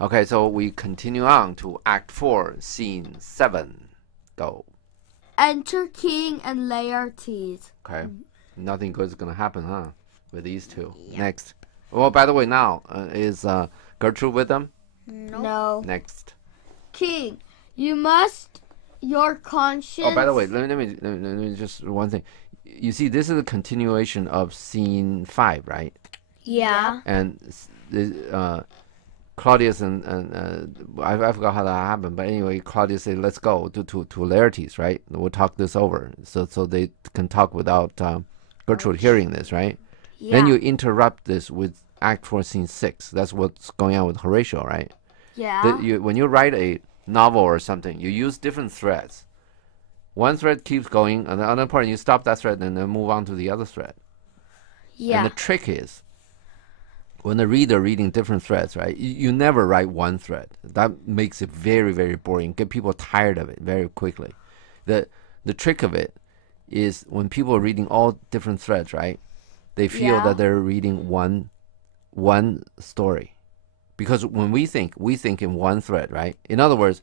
Okay, so we continue on to Act 4, Scene 7. Go. Enter King and Laertes. Okay. Nothing good is going to happen, huh? With these two. Yeah. Next. Well, by the way, now, is Gertrude with them? No. Next. King, you must your conscience... Oh, by the way, let me just one thing. You see, this is a continuation of Scene 5, right? Yeah. And Claudius and I forgot how that happened, but anyway, Claudius said, "Let's go to Laertes, right? We'll talk this over, so they can talk without Gertrude hearing this, right? Yeah. Then you interrupt this with Act 4, Scene 6. That's what's going on with Horatio, right? Yeah. When you write a novel or something, you use different threads. One thread keeps going, and the other part you stop that thread and then move on to the other thread. Yeah. And the trick is, when the reader reading different threads, right, you never write one thread. That makes it very, very boring. Get people tired of it very quickly. The trick of it is when people are reading all different threads, right, they feel that they're reading one story. Because when we think in one thread, right? In other words,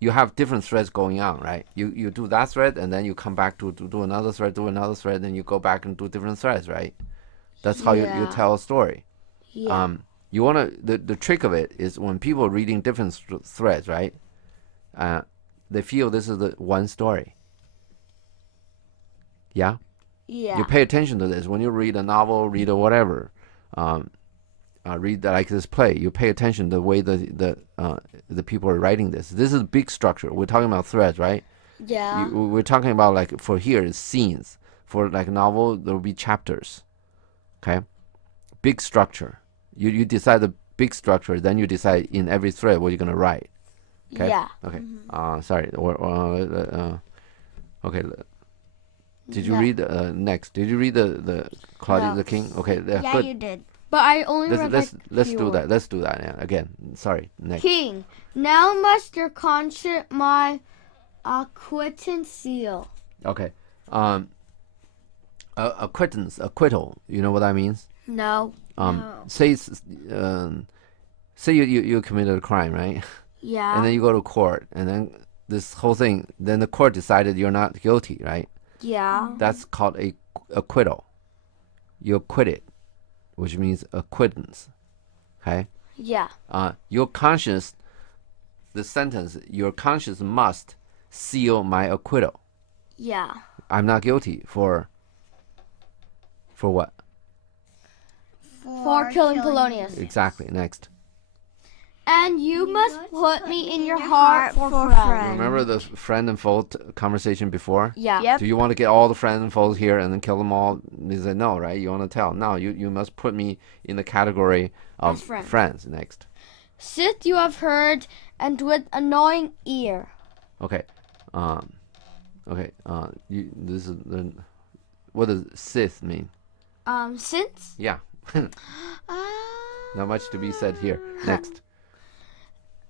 you have different threads going on, right? You do that thread, and then you come back to do another thread, and you go back and do different threads, right? That's how you tell a story. Yeah. You want to the trick of it is when people are reading different threads, right? They feel this is the one story. Yeah. Yeah. You pay attention to this when you read a novel, read a whatever, read like this play. You pay attention to the way the people are writing this. This is a big structure. We're talking about threads, right? Yeah. We're talking about, like, for here is scenes. For like novel, there will be chapters. Okay, big structure. You decide the big structure, then you decide in every thread what you're gonna write. Okay. Yeah. Okay. Sorry. Okay. Did you read next? Did you read the Claudius the King? Okay. Yeah, good. you did. But I only read Let's do that. Let's do that again. Sorry. Next. King, now must your conscience my acquittance seal. Okay. Acquittal. You know what that means? No. No. Say you committed a crime, right? Yeah. And then you go to court, and then this whole thing, then the court decided you're not guilty, right? Yeah. That's called a acquittal. You acquitted, which means acquittance. Okay? Yeah. Your conscience, the sentence, your conscience must seal my acquittal. Yeah. I'm not guilty for what? For killing Polonius. Exactly. Next. And you must put me in your heart for friend. Remember the friend and foe conversation before? Yeah. Yep. Do you want to get all the friends and foes here and then kill them all? He said no, right? You want to tell. No, you must put me in the category of friends. Next. Sith you have heard, and with annoying ear. Okay. This is what does Sith mean? Since? Yeah. Not much to be said here. Next.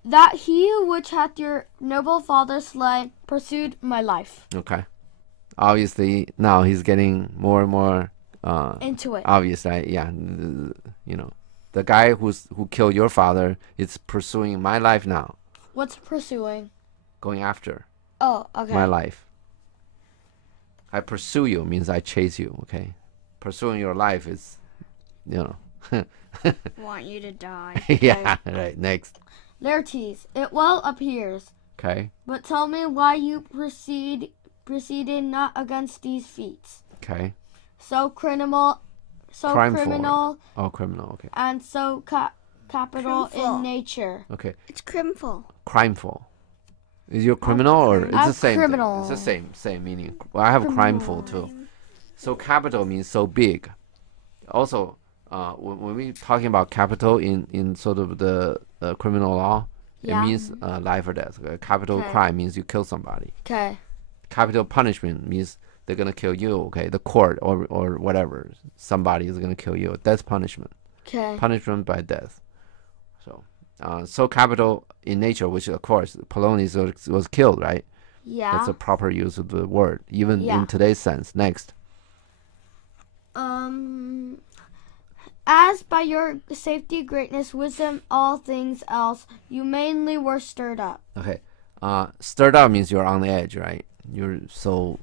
That he which hath your noble father slain pursued my life. Okay. Obviously, now he's getting more and more into it. Obvious, right? Yeah. You know, the guy who killed your father is pursuing my life now. What's pursuing? Going after. Oh, okay. My life. I pursue you means I chase you. Okay. Pursuing your life is, you know. Want you to die. Yeah. Right. Next. Laertes, it well appears. Okay. But tell me why you proceeded not against these feats. Okay. So criminal. Oh, criminal. Okay. And so capital in nature. Okay. It's crimful. Crimeful. Is your criminal or it's the same? Criminal. It's the same meaning. Well, I have crimeful too. So capital means so big. Also, when we're talking about capital in sort of the criminal law, it means life or death. Capital crime means you kill somebody. Okay. Capital punishment means they're gonna kill you. Okay, the court or whatever, somebody is gonna kill you. That's punishment. Okay. Punishment by death. So capital in nature, which of course Polonius was killed, right? Yeah. That's a proper use of the word, even in today's sense. Next. As by your safety, greatness, wisdom, all things else, you mainly were stirred up. Okay. Stirred up means you're on the edge, right? You're so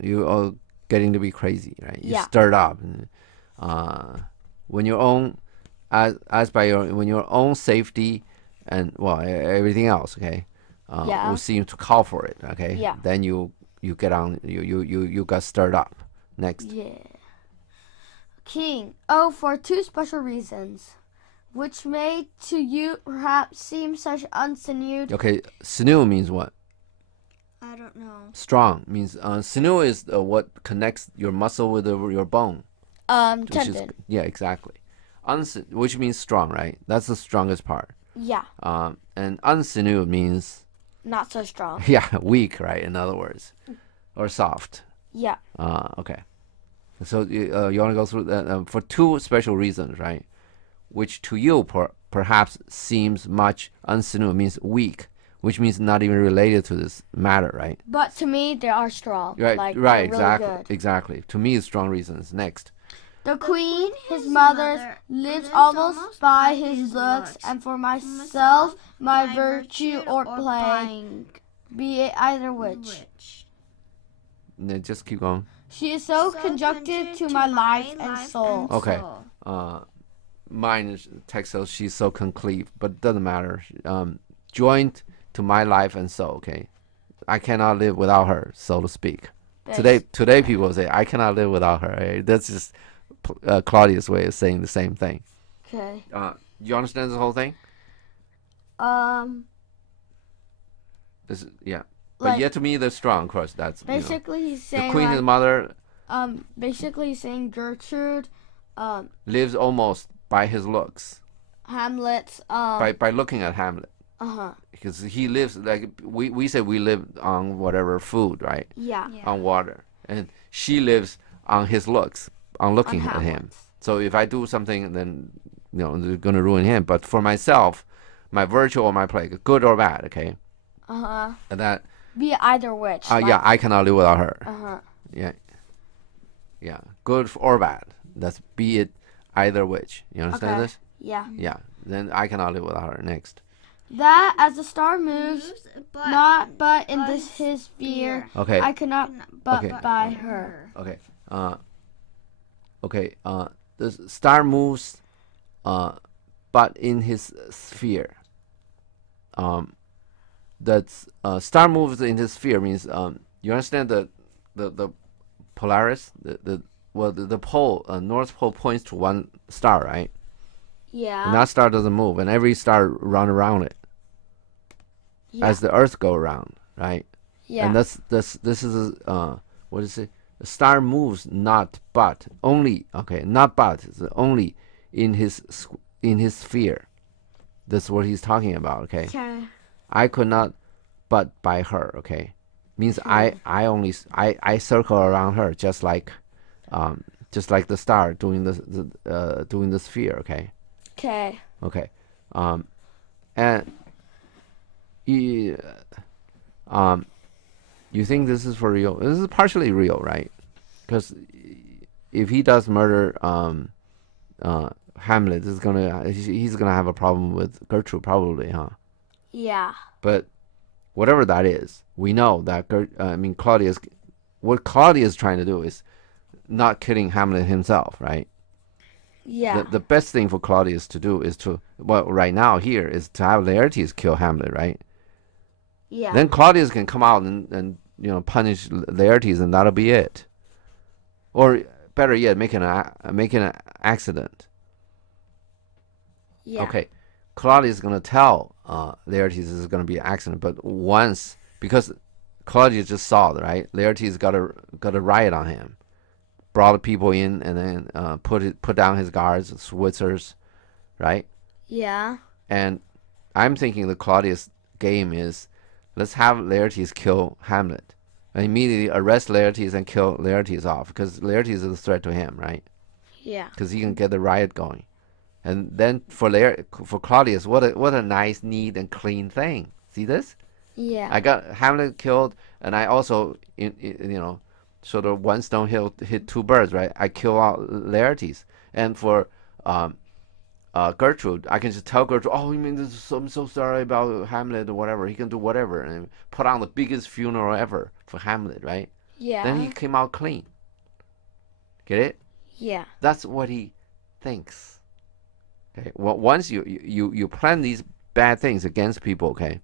you are getting to be crazy, right? You're Yeah. stirred up. When your own as by your own safety and everything else, okay, will seem to call for it, okay. Yeah. Then you get on you got stirred up. Next. Yeah. King, for two special reasons, which may to you perhaps seem such unsinewed. Okay, sinew means what? I don't know. Strong means sinew is what connects your muscle with your bone. Tendon. Yeah, exactly. Which means strong, right? That's the strongest part. Yeah. And unsinew means Not so strong. weak, right? In other words, or soft. Yeah. Okay. So you want to go through that for two special reasons, right? Which to you perhaps seems much unsinew means weak, which means not even related to this matter, right? But to me, they are strong. Right, like, right, they're exactly, really good. exactly. To me, it's strong reasons. Next. The queen, his mother, lives almost by his looks, and for myself, my virtue or plague, be it either which. No, just keep going. She is so conjunctive to my life and soul. Okay. Mine is text says she's so conclave, but it doesn't matter. Joined to my life and soul. Okay, I cannot live without her, so to speak. Today people say I cannot live without her. Right? That's just Claudia's way of saying the same thing. Okay. You understand this whole thing? Yeah. But yet to me, they're strong. Of course, that's basically he's saying the queen, his mother. Basically he's saying Gertrude. Lives almost by his looks. Hamlet. By looking at Hamlet. Because he lives like we say we live on whatever food, right? Yeah. On water, and she lives on his looks, on looking at him. So if I do something, then they're gonna ruin him. But for myself, my virtue or my plague, good or bad, okay. And that. Be either which. I cannot live without her. Yeah. Good or bad. That's be it either which. You understand this? Yeah. Yeah. Then I cannot live without her. Next. That as the star moves, but in his sphere, okay. I cannot but by her. Okay. Okay. The star moves, but in his sphere. That's star moves in his sphere means you understand the Polaris the pole North Pole points to one star, right? Yeah. And that star doesn't move, and every star run around it as the Earth go around, right? Yeah. And this is what is it? The star moves not but only not but it's only in his sphere. That's what he's talking about. Okay. I could not but by her, okay? Means I circle around her just like the star doing the sphere, okay? Okay. And you think this is for real? This is partially real, right? Because if he does murder Hamlet, he's gonna have a problem with Gertrude, probably, huh? Yeah. But whatever that is, we know that what Claudius is trying to do is not killing Hamlet himself, right? Yeah. The best thing for Claudius to do is right now here is to have Laertes kill Hamlet, right? Yeah. Then Claudius can come out and punish Laertes, and that'll be it. Or better yet, make an accident. Yeah. Okay. Claudius is going to tell Laertes this is going to be an accident, but because Claudius just saw it, right? Laertes got a riot on him, brought the people in, and then put down his guards, Switzers, right? Yeah. And I'm thinking the Claudius game is, let's have Laertes kill Hamlet, and immediately arrest Laertes and kill Laertes off, because Laertes is a threat to him, right? Yeah. Because he can get the riot going. And then for Claudius, what a nice, neat, and clean thing. See this? Yeah. I got Hamlet killed, and I also, sort of one stone hit two birds, right? I kill out Laertes, and for Gertrude, I can just tell Gertrude, oh, you mean this is, I'm so sorry about Hamlet or whatever. He can do whatever and put on the biggest funeral ever for Hamlet, right? Yeah. Then he came out clean. Get it? Yeah. That's what he thinks. Okay. Well, once you plan these bad things against people, okay,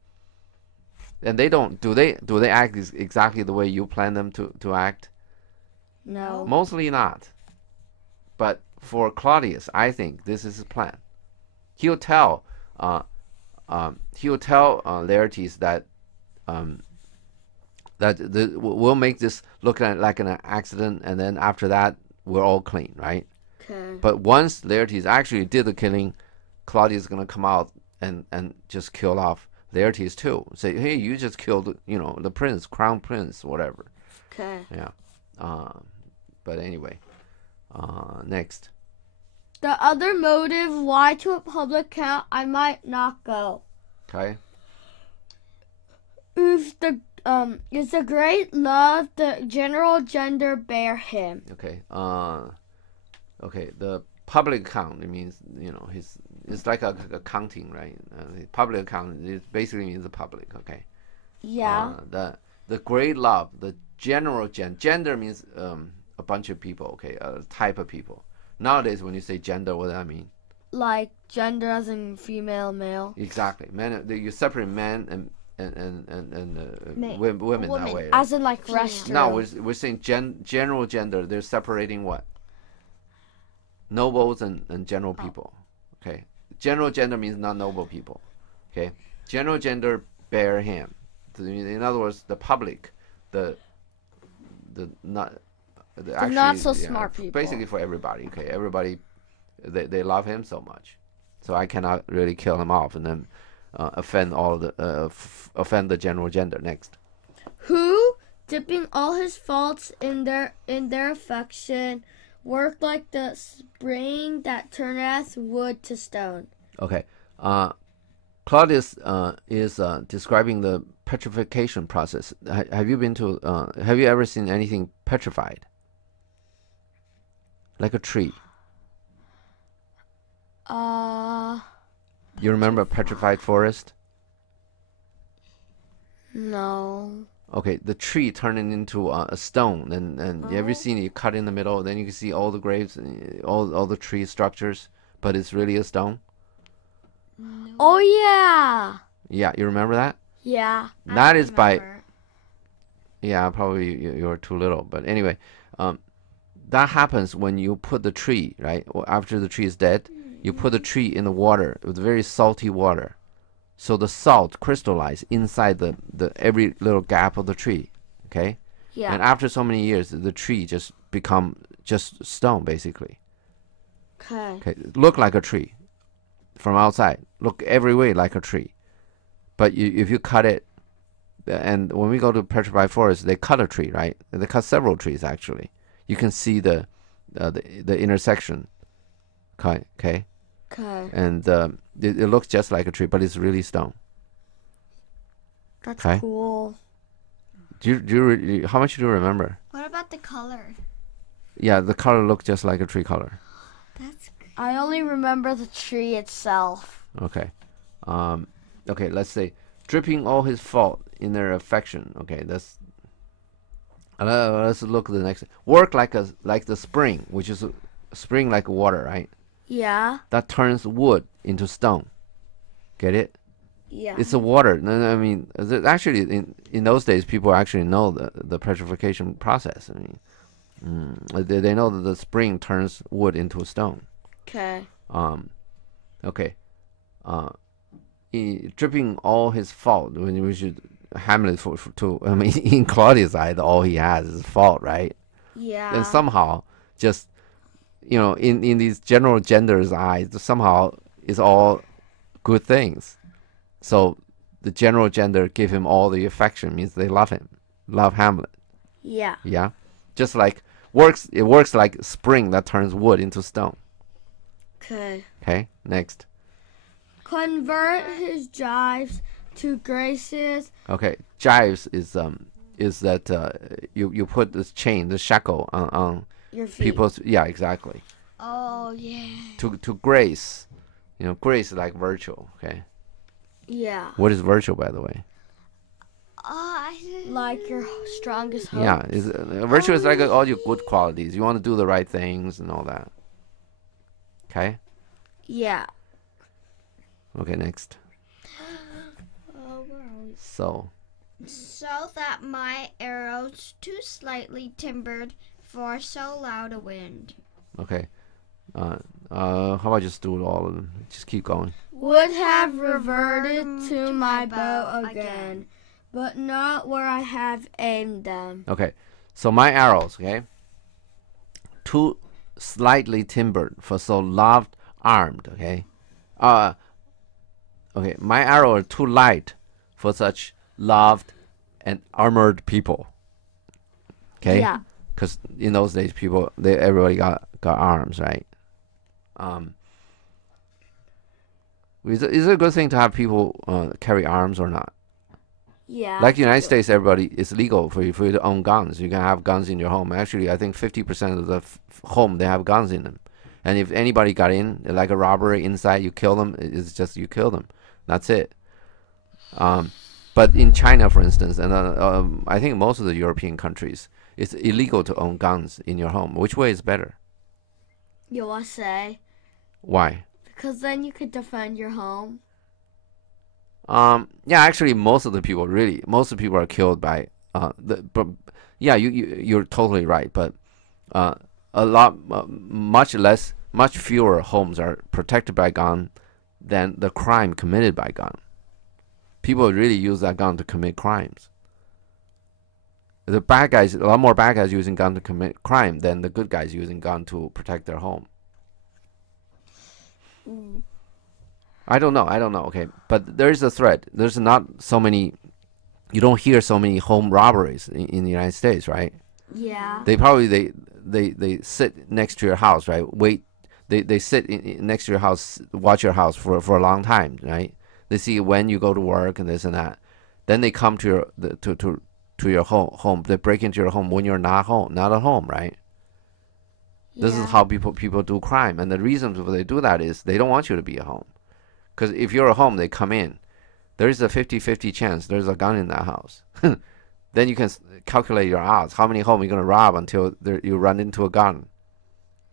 and they don't, do they act exactly the way you plan them to act? No. Mostly not. But for Claudius, I think this is his plan. He'll tell Laertes that we'll make this look like an accident, and then after that we're all clean, right? Okay. But once Laertes actually did the killing, Claudius is gonna come out and just kill off Laertes too. Say, hey, you just killed, the prince, crown prince, whatever. Okay. Yeah. But anyway, next. The other motive, why to a public count, I might not go. Okay. Is the great love the general gender bear him? Okay. Okay. The public account, it means it's like a accounting, right? The public account, it basically means the public. Okay. Yeah. The great love, the general gender means a bunch of people. Okay, a type of people. Nowadays, when you say gender, what does that mean? Like gender as in female, male. Exactly. Men. You separate men and women that way. Right? As in like restroom. No, we're saying general gender. They're separating what? Nobles and general people. Okay. General gender means not noble people. Okay. General gender bear him. In other words, the public, the not so smart people. Basically for everybody. Okay. Everybody, they love him so much, so I cannot really kill him off and then offend the general gender. Next. Who, dipping all his faults in their affection, worked like the spring that turneth wood to stone. Okay. Claudius is describing the petrification process. Have you ever seen anything petrified? Like a tree. You remember a petrified forest? No. Okay, the tree turning into a stone, and have you seen it cut in the middle? Then you can see all the graves, all the tree structures, but it's really a stone. No. Oh yeah. Yeah, you remember that? Yeah. That is by. Yeah, probably you're too little, but anyway, that happens when you put the tree, right? After the tree is dead, you put the tree in the water with very salty water. So the salt crystallizes inside the every little gap of the tree, okay? Yeah. And after so many years, the tree just become just stone, basically. Okay. Okay, look like a tree from outside. Look every way like a tree. But if you cut it, and when we go to petrified forest, they cut a tree, right? They cut several trees, actually. You can see the intersection. Okay. Okay. And it looks just like a tree, but it's really stone. That's cool. How much do you remember? What about the color? Yeah, the color looked just like a tree color. That's great. I only remember the tree itself. Okay. Okay, let's say dripping all his fault in their affection. Okay, let's look at the next. Work like the spring, which is a spring like water, right? Yeah. That turns wood into stone. Get it? Yeah. It's the water. I mean, actually, in those days, people actually know the petrification process. I mean, they know that the spring turns wood into a stone. Okay. Okay. Dripping all his fault. When we should Hamlet I mean, in Claudius' eye, all he has is fault, right? Yeah. And somehow, just in these general gender's eyes, somehow it's all good things. So the general gender give him all the affection, means they love him, love Hamlet. Yeah. Yeah, just like it works like spring that turns wood into stone. Okay. Okay, next. Convert his gyves to graces. Okay, gyves is that you put this chain, the shackle on Your feet. people's. Yeah, exactly. Oh, yeah. To grace. Grace is like virtue, okay? Yeah. What is virtue, by the way? Like your strongest hope. Yeah, virtue is like all your good qualities. You want to do the right things and all that. Okay? Yeah. Okay, next. So that my arrows too slightly timbered for so loud a wind. Okay. How about just do all of them? Just keep going. Would have reverted to my bow again, but not where I have aimed them. Okay. So my arrows, okay? Too slightly timbered for so loved armed, okay? Okay, my arrow are too light for such loved and armored people. Okay? Yeah. Because in those days, everybody got arms, right? Is it a good thing to have people carry arms or not? Yeah. Like the United States, it's legal for you to own guns. You can have guns in your home. Actually, I think 50% of the home, they have guns in them. And if anybody got in, like a robbery inside, you kill them, it's just you kill them. That's it. But in China, for instance, and I think most of the European countries, it's illegal to own guns in your home. Which way is better? USA. Why? Because then you could defend your home. Yeah, actually, most of the people are killed by but yeah, you're totally right. But much fewer homes are protected by gun than the crime committed by gun. People really use that gun to commit crimes. The bad guys, a lot more bad guys using gun to commit crime than the good guys using gun to protect their home. I don't know. Okay, but there is a threat. There's not so many. You don't hear so many home robberies in the United States, right? Yeah. They probably they sit next to your house, right? Wait, they sit next to your house, watch your house for a long time, right? They see when you go to work and this and that. Then they come to your home. They break into your home when you're not at home, right? This is how people do crime, and the reason they do that is they don't want you to be at home. Because if you're at home, they come in. There is a 50-50 chance there's a gun in that house. Then you can calculate your odds. How many homes you're going to rob until you run into a gun.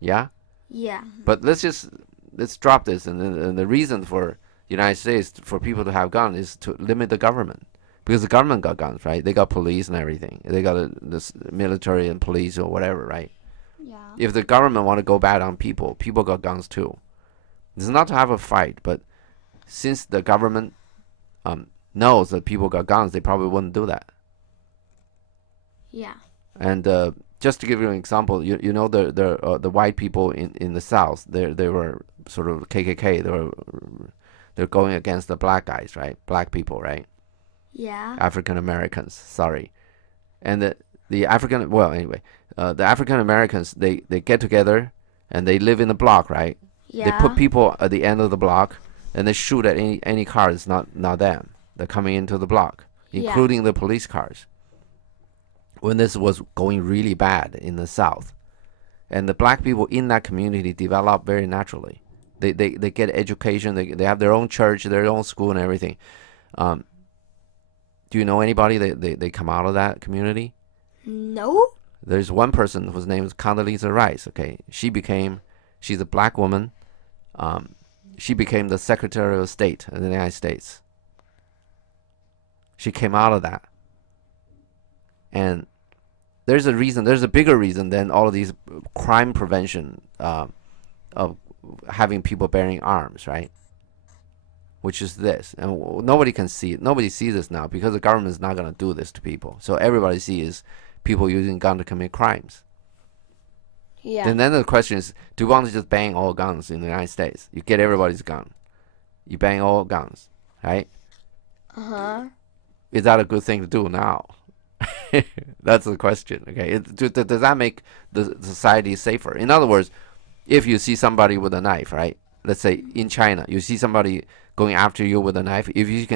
Yeah? Yeah. But let's drop this. And the reason for United States for people to have guns is to limit the government. Because the government got guns, right? They got police and everything. They got the military and police or whatever, right? Yeah. If the government want to go bad on people got guns too. It's not to have a fight, but since the government knows that people got guns, they probably wouldn't do that. Yeah. And just to give you an example, you know the white people in the South, they were sort of KKK. They're going against the black guys, right? Black people, right? Yeah. African Americans, sorry. And the African Americans, they get together and they live in a block, right? Yeah. They put people at the end of the block and they shoot at any car that's not them. They're coming into the block, including the police cars. When this was going really bad in the South, and the black people in that community develop very naturally. They get education. They have their own church, their own school, and everything. Do you know anybody they come out of that community? No. There's one person whose name is Condoleezza Rice. Okay, she's a black woman. She became the Secretary of State of the United States. She came out of that. And there's a bigger reason than all of these crime prevention of having people bearing arms, right? Which is this. And nobody can see it. Nobody sees this now because the government is not going to do this to people. So everybody sees people using guns to commit crimes. Yeah. And then the question is, do you want to just ban all guns in the United States? You get everybody's gun. You ban all guns, right? Uh-huh. Is that a good thing to do now? That's the question. Okay, does that make the society safer? In other words, if you see somebody with a knife, right? Let's say in China, you see somebody going after you with a knife. If you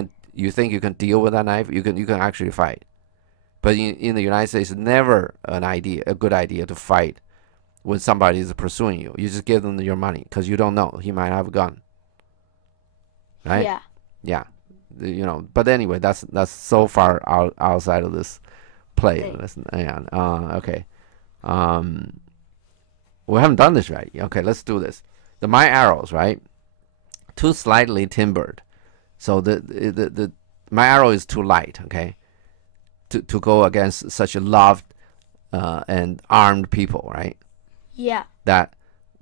think you can deal with that knife, you can actually fight. But in the United States, it's never a good idea to fight when somebody is pursuing you. You just give them your money because you don't know. He might have a gun. Right? Yeah. Yeah. You know, but anyway, that's so far outside of this play. Okay. We haven't done this right. Okay, let's do this. My arrows, right? Too slightly timbered. So the my arrow is too light, okay? To go against such a loved and armed people, right? Yeah. That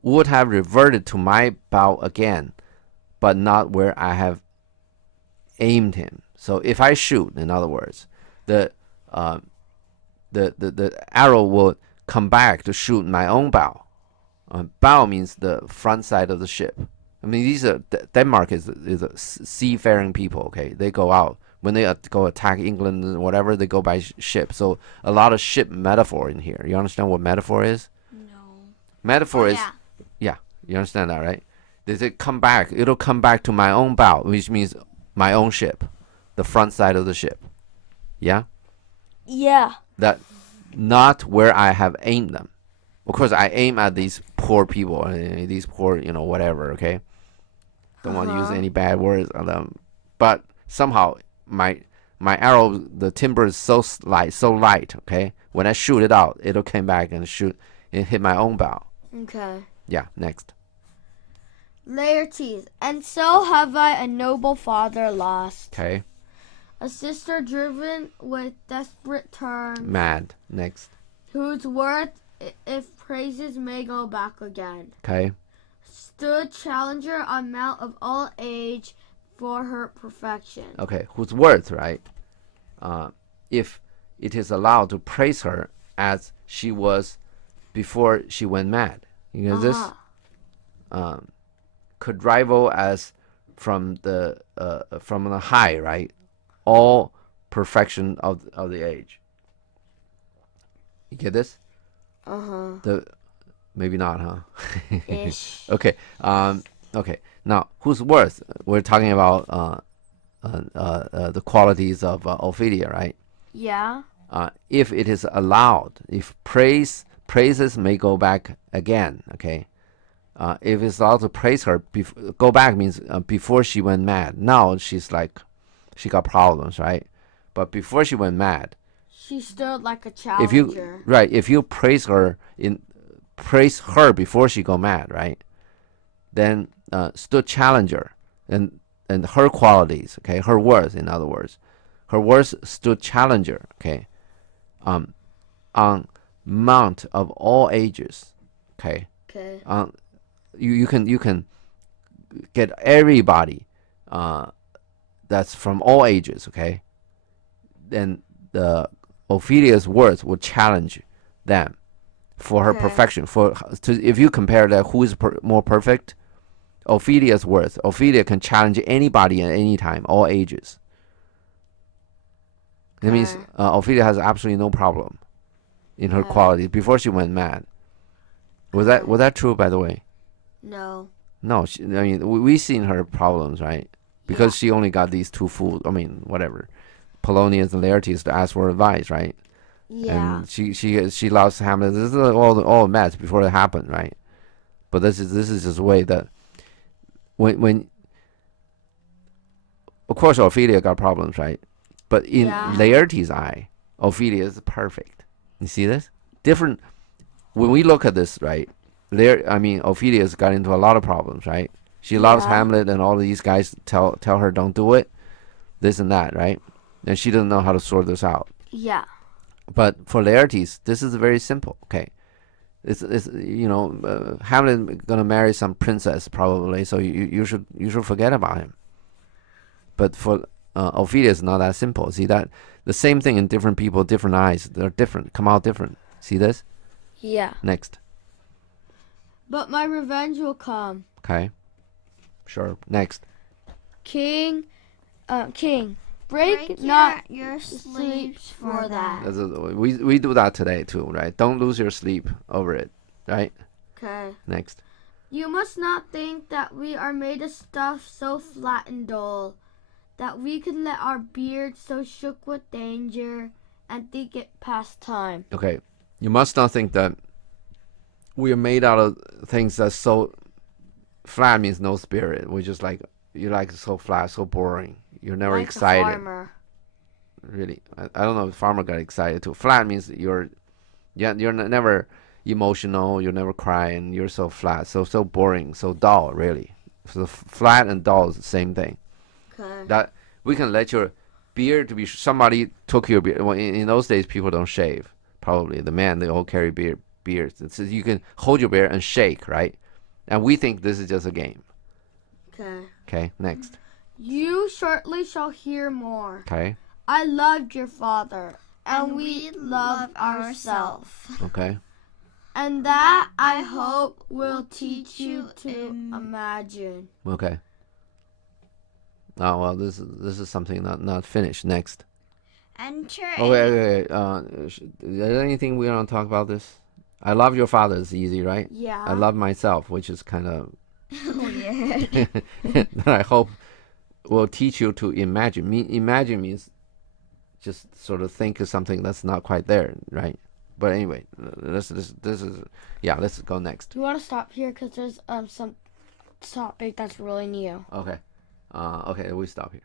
would have reverted to my bow again, but not where I have aimed him. So if I shoot, in other words, the arrow will come back to shoot my own bow. Bow means the front side of the ship. I mean, these are Denmark is a seafaring people. Okay, they go out when they go attack England and whatever. They go by ship. So a lot of ship metaphor in here. You understand what metaphor is? No. Metaphor is yeah. You understand that, right? They say come back. It'll come back to my own bow, which means my own ship, the front side of the ship. Yeah. Yeah. That not where I have aimed them. Of course, I aim at these poor people, these poor, whatever, okay? Don't want to use any bad words on them. But somehow, my arrow, the timber is so light, okay? When I shoot it out, it'll come back and hit my own bow. Okay. Yeah, next. Laertes, and so have I a noble father lost. Okay. A sister driven with desperate terms. Mad. Next. Whose worth, if praises may go back again. Okay. Stood challenger on mount of all age for her perfection. Okay, whose worth, right? If it is allowed to praise her as she was before she went mad. You know this? Could rival as from the high, right? All perfection of the age. You get this? Maybe not, huh? Ish. Okay. Okay. Now, whose worth? We're talking about the qualities of Ophelia, right? Yeah. If it is allowed, if praises may go back again. Okay. If it's allowed to praise her, go back means before she went mad. Now she's like, she got problems, right? But before she went mad, she stood like a challenger. If you praise her before she go mad, right? Then stood challenger and her qualities, okay, her worth, in other words, her worth stood challenger, okay, on mount of all ages, okay. Okay. You can get everybody that's from all ages, okay. Then the Ophelia's worth will challenge them for her perfection. If you compare that, who is more perfect? Ophelia's worth. Ophelia can challenge anybody at any time, all ages. That means Ophelia has absolutely no problem in her qualities before she went mad. Was that true, by the way? No. No, we've seen her problems, right? Because she only got these two fools. I mean, whatever, Polonius and Laertes to ask for advice, right? Yeah. And she loves Hamlet. This is all a mess before it happened, right? But this is just a way that when of course Ophelia got problems, right? But in Laertes' eye, Ophelia is perfect. You see this? Different when we look at this, right? Ophelia's got into a lot of problems, right? She loves Hamlet, and all these guys tell her don't do it, this and that, right? And she doesn't know how to sort this out. Yeah. But for Laertes, this is very simple. Okay, it's Hamlet gonna marry some princess probably, so you should forget about him. But for Ophelia, it's not that simple. See that the same thing in different people, different eyes. They're different, come out different. See this? Yeah. Next. But my revenge will come. Okay. Sure. Next. King, break not your sleeps for that. We do that today too, right? Don't lose your sleep over it, right? Okay. Next. You must not think that we are made of stuff so flat and dull, that we can let our beards so shook with danger and think it past time. Okay. You must not think that we are made out of things that's so flat means no spirit. We're just like you like so flat, so boring. You're never like excited. A farmer. Really, I don't know if farmer got excited too. Flat means you're never emotional. You never cry, and you're so flat, so boring, so dull. Really, so flat and dull is the same thing. Okay. That we can let your beard to be. Somebody took your beard. Well, in those days, people don't shave. Probably the men they all carry beards. So you can hold your beard and shake, right? And we think this is just a game. Okay. Okay, next. You shortly shall hear more. Okay. I loved your father, and we love ourselves. Okay. And that, I hope, will teach you to imagine. Okay. Oh well, this is something not finished. Next. Enter. Oh wait. Is there anything we want to talk about this? I love your father is easy, right? Yeah. I love myself, which is kind of Weird. that I hope will teach you to imagine. Imagine means just sort of think of something that's not quite there, right? But anyway, this is let's go next. Do you want to stop here because there's some topic that's really new. Okay. Okay, we stop here.